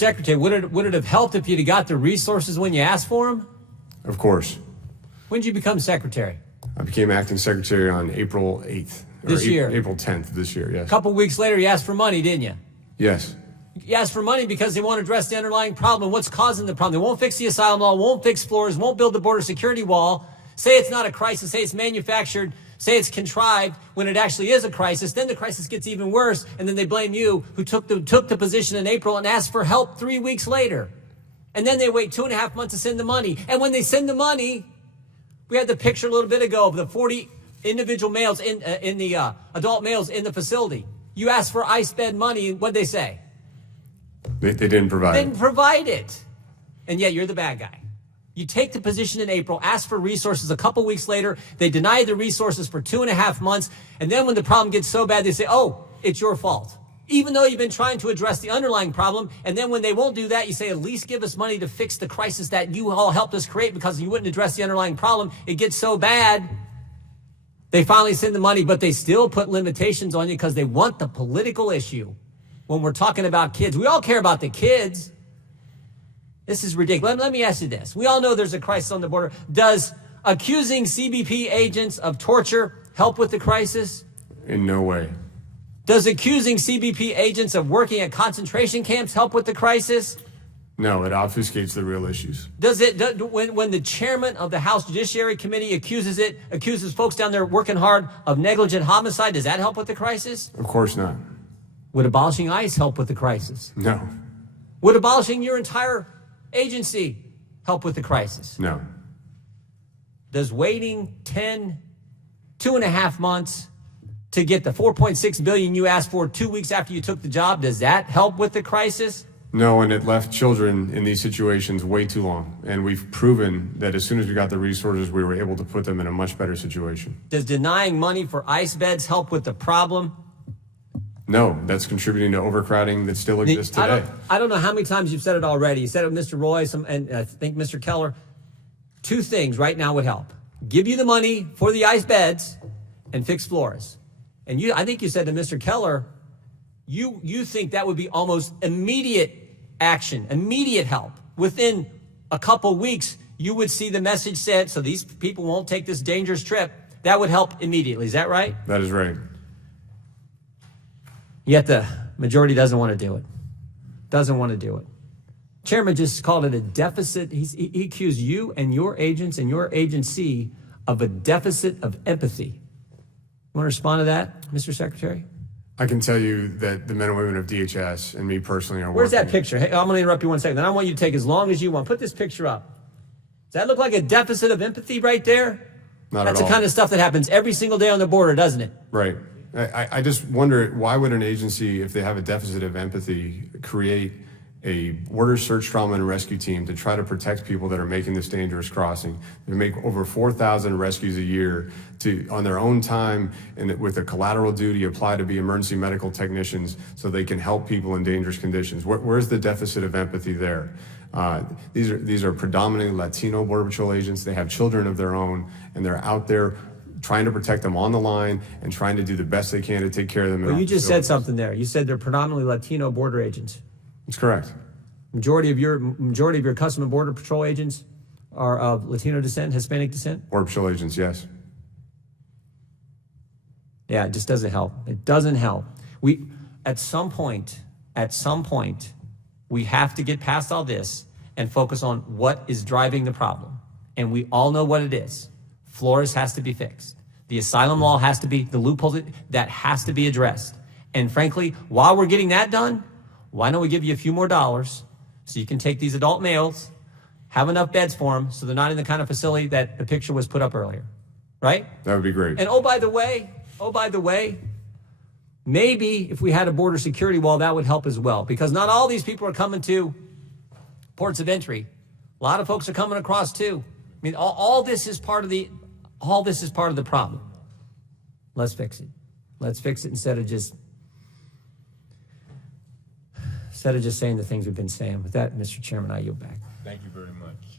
Secretary, would it have helped if you'd got the resources when you asked for them? Of course. When did you become Secretary? I became acting secretary on April 8th. This year? April 10th of this year, yes. A couple weeks later, you asked for money, didn't you? Yes. You asked for money because they want to address the underlying problem. What's causing the problem? They won't fix the asylum law, won't fix floors, won't build the border security wall, say it's not a crisis, say it's manufactured, say it's contrived when it actually is a crisis. Then the crisis gets even worse, and then they blame you who took the position in April and asked for help 3 weeks later. And then they wait 2.5 months to send the money. And when they send the money, we had the picture a little bit ago of the 40 individual males in the adult males in the facility. You asked for ICE bed money, what'd they say? They didn't provide it. Didn't provide it. And yet you're the bad guy. You take the position in April, ask for resources. A couple weeks later, they deny the resources for 2.5 months. And then when the problem gets so bad, they say, oh, it's your fault. Even though you've been trying to address the underlying problem. And then when they won't do that, you say, at least give us money to fix the crisis that you all helped us create because you wouldn't address the underlying problem. It gets so bad. They finally send the money, but they still put limitations on you because they want the political issue. When we're talking about kids, we all care about the kids. This is ridiculous. Let me ask you this. We all know there's a crisis on the border. Does accusing CBP agents of torture help with the crisis? In no way. Does accusing CBP agents of working at concentration camps help with the crisis? No, it obfuscates the real issues. Does it, when the chairman of the House Judiciary Committee accuses folks down there working hard of negligent homicide, does that help with the crisis? Of course not. Would abolishing ICE help with the crisis? No. Would abolishing your entire agency help with the crisis? No. Does waiting 2.5 months to get the $4.6 billion you asked for 2 weeks after you took the job, does that help with the crisis? No, and it left children in these situations way too long. And we've proven that as soon as we got the resources, we were able to put them in a much better situation. Does denying money for ICE beds help with the problem? No, that's contributing to overcrowding that still exists today. I don't know how many times you've said it already. You said it with Mr. Roy and I think Mr. Keller. 2 things right now would help. Give you the money for the ICE beds and fix floors. And I think you said to Mr. Keller, you think that would be almost immediate action, immediate help. Within a couple weeks, you would see the message said, so these people won't take this dangerous trip. That would help immediately. Is that right? That is right. Yet the majority doesn't want to do it. Doesn't want to do it. Chairman just called it a deficit. He accused you and your agents and your agency of a deficit of empathy. You want to respond to that, Mr. Secretary? I can tell you that the men and women of DHS and me personally are Where's working. that picture? Hey, I'm going to interrupt you 1 second. Then I want you to take as long as you want. Put this picture up. Does that look like a deficit of empathy right there? Not That's at all. the kind of stuff that happens every single day on the border, doesn't it? Right. I just wonder, why would an agency, if they have a deficit of empathy, create a border search, trauma, and rescue team to try to protect people that are making this dangerous crossing? They make over 4,000 rescues a year on their own time and with a collateral duty apply to be emergency medical technicians so they can help people in dangerous conditions. Where's the deficit of empathy there? These are predominantly Latino Border Patrol agents. They have children of their own, and they're out there trying to protect them on the line and trying to do the best they can to take care of them. Well, you just said something there. You said they're predominantly Latino border agents. That's correct. Majority of your Customs and Border Patrol agents are of Latino descent, Hispanic descent? Border Patrol agents, yes. Yeah, it just doesn't help. It doesn't help. At some point, we have to get past all this and focus on what is driving the problem. And we all know what it is. Flores has to be fixed. The asylum law has to be, the loophole, that has to be addressed. And frankly, while we're getting that done, why don't we give you a few more dollars so you can take these adult males, have enough beds for them so they're not in the kind of facility that the picture was put up earlier, right? That would be great. And oh, by the way, maybe if we had a border security wall, that would help as well, because not all these people are coming to ports of entry. A lot of folks are coming across too. I mean, all this is part of the problem. Let's fix it. Let's fix it instead of just saying the things we've been saying. With that, Mr. Chairman, I yield back. Thank you very much.